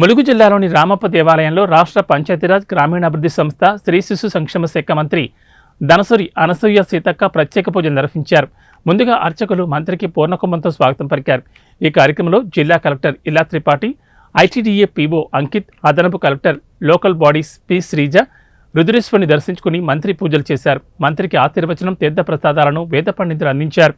ములుగు జిల్లాలోని రామప్ప దేవాలయంలో రాష్ట్ర పంచాయతీరాజ్ గ్రామీణాభివృద్ధి సంస్థ స్త్రీ శిశు సంక్షేమ శాఖ మంత్రి ధనసూరి అనసూయ సీతక్క ప్రత్యేక పూజలు నిర్వహించారు. ముందుగా అర్చకులు మంత్రికి పూర్ణకుంభంతో స్వాగతం పలికారు. ఈ కార్యక్రమంలో జిల్లా కలెక్టర్ ఇలా త్రిపాఠి, ఐటీడీఏ పీఓ అంకిత్, అదనపు collector local bodies P Sreeja రుద్రేశ్వరిని దర్శించుకుని మంత్రి పూజలు చేశారు. మంత్రికి ఆశీర్వచనం, తీర్థ ప్రసాదాలను వేద పండితులు అందించారు.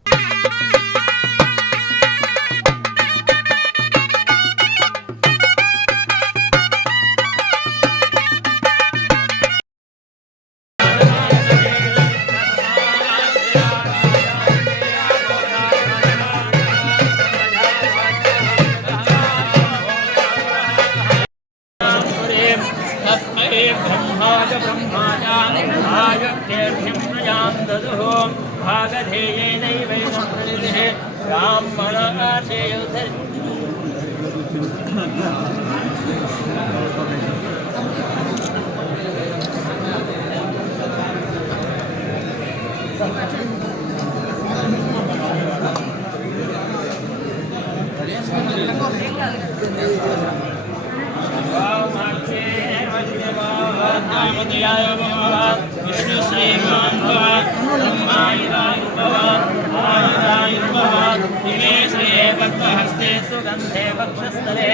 विष्णु श्रीमान ब्रह्मायुरायुर्भव दिवे श्री पद्महस्ते सुगंधे वक्षस्थले